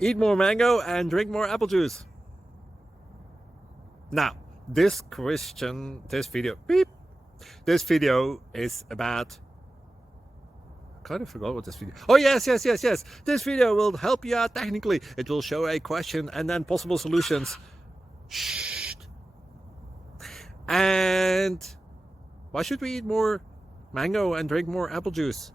Eat more mango and drink more apple juice. Now, this video is about, I kind of forgot what this video. Oh yes. This video will help you out technically. It will show a question and then possible solutions. Shh. And why should we eat more mango and drink more apple juice?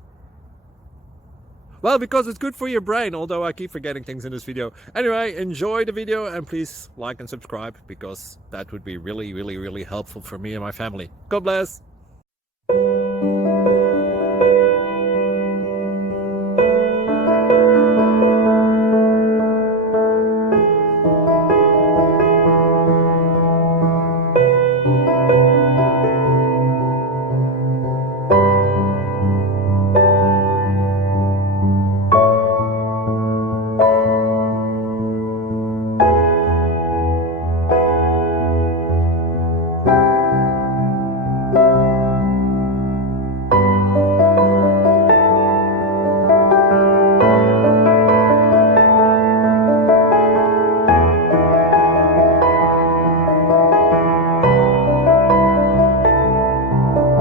Well, because it's good for your brain, although I keep forgetting things in this video. Anyway, enjoy the video and please like and subscribe, because that would be really helpful for me and my family. God bless!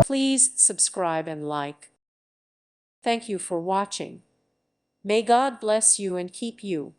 Please subscribe and like. Thank you for watching. May God bless you and keep you.